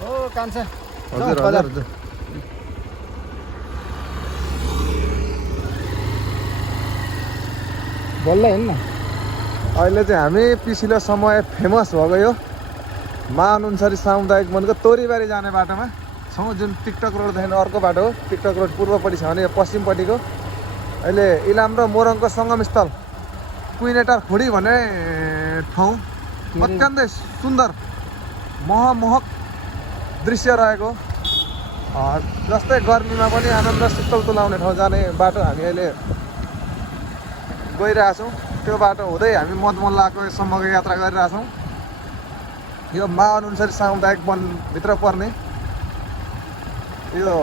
हो कान्छा हजुर हजुर हजुर बल्ल हिँड्न अहिले चाहिँ हामी पिछिल्लो समय फेमस भएको यो महानुन्सरी सामुदायिक वनको तोरीबारी जाने बाटोमा छौँ, जुन टिकटक रोडदेखि अर्को बाटो हो। टिकटक रोड पूर्वपट्टि छ भने यो पश्चिमपट्टिको। अहिले इलाम र मोरङको सङ्गमस्थल कुइनेटार खोडी भन्ने ठाउँ अत्यन्तै सुन्दर मोहक दृश्य रहेको, जस्तै गर्मीमा पनि आनन्द शीतल तुलाउने ठाउँ जाने बाटो हामी अहिले गइरहेछौँ। त्यो बाटो हुँदै हामी मदमल्लाको सम्मको यात्रा गरिरहेछौँ। यो महानुन्सरी सामुदायिक वनभित्र पर्ने यो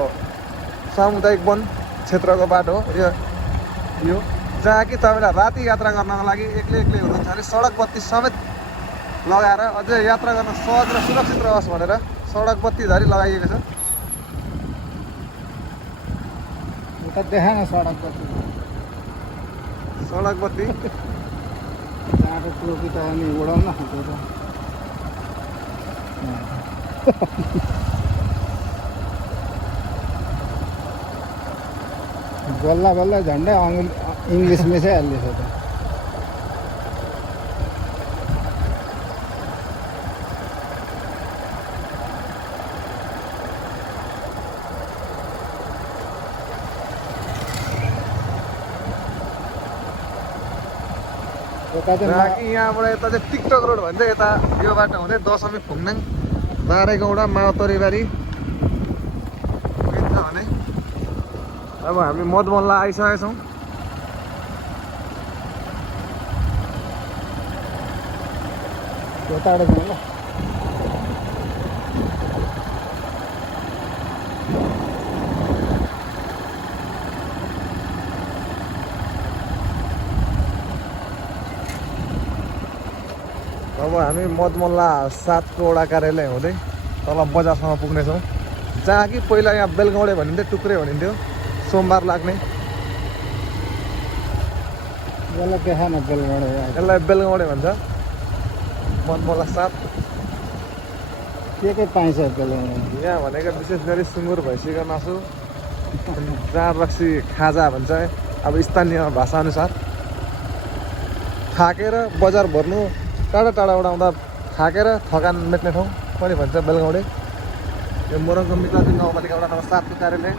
सामुदायिक वन क्षेत्रको बाटो हो यो जहाँ कि तपाईँलाई राति यात्रा गर्नको लागि एक्लै हुनुहुन्छ भने सडक बत्ती समेत लगाएर अझै यात्रा गर्न सहज र सुरक्षित रहोस् भनेर सडक बत्ती धरि लगाइएको छ। उता देखा न सडक बत्ती जहाँ टोपी त अनि उडाउन बल्ल बल्ल झन्डै इङ्ग्लिस मिसाइहाल्दैछ त। यहाँबाट यता चाहिँ टिकटक रोड भन्छ, यता यो बाटो हुँदै दशमी फुङनाङ बारेगौँडा मावतरीबारी पुगिन्छ भने अब हामी मदमल्ला आइसकेका छौँ। टाढो जाउँ ल। अब हामी मदमल्ला 7को वडा कार्यालय हुँदै तल बजारसम्म पुग्नेछौँ, जहाँ कि पहिला यहाँ बेलगौँडे भनिन्थ्यो, टुक्रे भनिन्थ्यो, सोमबार लाग्ने। यसलाई देखा न बेलगौँडे, यसलाई बेलगौँडे भन्छ। मदमल्ला 7 के पाइन्छ बेलगौँडे? यहाँ भनेको विशेष गरी सुँगुर भैँसीको मासु, जाँड रक्सी खाजा भन्छ अब स्थानीय भाषाअनुसार। थाकेर बजार भर्नु, टाढा उडाउँदा थाकेर थकान मेट्ने ठाउँ पनि भन्छ बेलगौँडे। यो मोरङको मिताजी गाउँपालिका वडा नम्बर 7को कार्यालय।